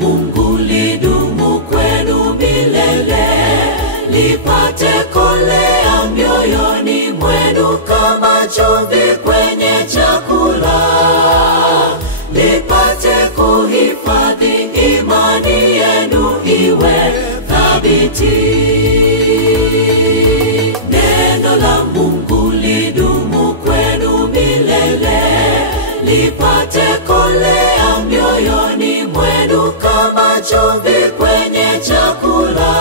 Mungu lidumu kwenu milele, lipate kolea mioyoni mwenu kama chumvi kwenye chakula, lipate kuhifadhi imani yenu iwe thabiti. Neno la Mungu lidumu kwenu milele, lipate kolea mioyoni mwenu kama chumvi kwenye chakula,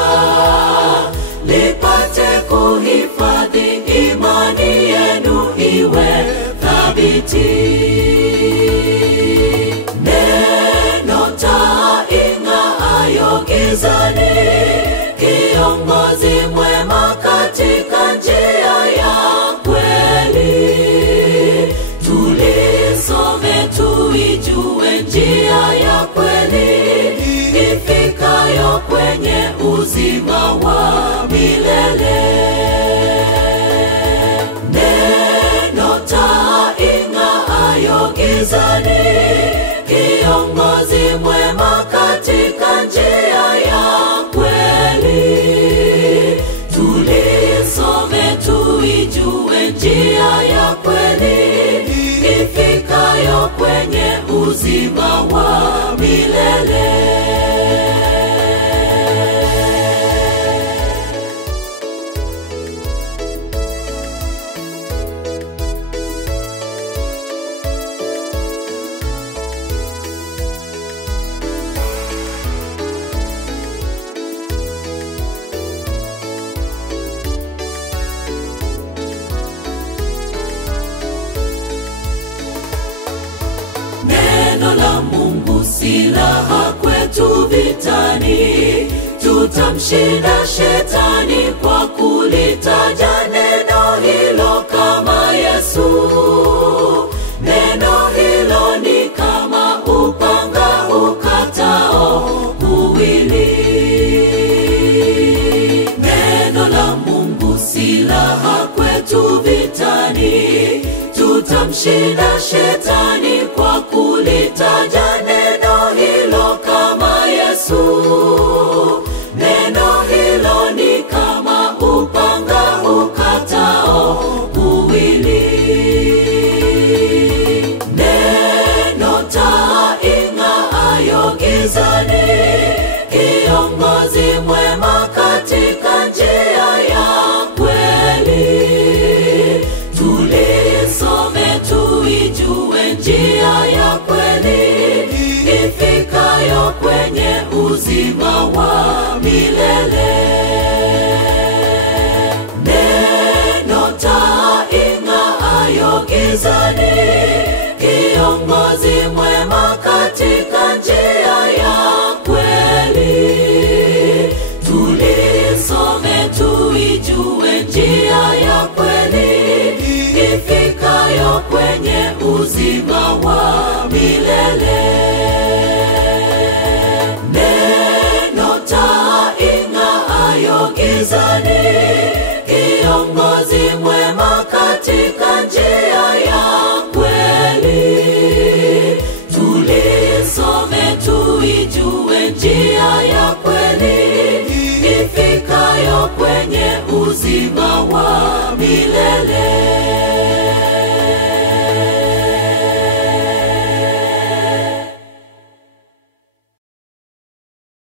lipate kuhifadhi imani yenu iwe thabiti. Neno taa ing'aayo gizani, kiongozi mwema katika njia ya kweli. Tulisome tuijue njia ya kweli, ifikayo kwenye uzima wa milele. Neno taa ing'aayo gizani, kiongozi mwema katika njia ya kweli. Tulisome tuijue njia ya kweli, ifikayo kwenye uzima wa milele. Neno la Mungu silaha kwetu vitani, tutamshinda shetani kwa kulitaja neno hilo kama Yesu. Neno hilo ni kama upanga ukatao kuwili. Neno la Mungu silaha kwetu vitani, tutamshinda shetani kwa kulitaja neno hilo kama Yesu. Neno hilo ni kama upanga ukatao kuwili. Neno taa ing'aayo gizani, kiongozi mwema katika njia ya kweli. Tulisome tuijue njia ya kweli, ifikayo kwenye uzima wa milele. Neno taa ing'aayo gizani, kiongozi mwema katika njia ya kweli. Tulisome tuijue njia ya kweli, ifikayo kwenye uzima wa milele. Neno taa ing'aayo gizani, kiongozi mwema katika njia ya kweli. Tulisome tuijue njia ya kweli, ifikayo kwenye uzima wa milele.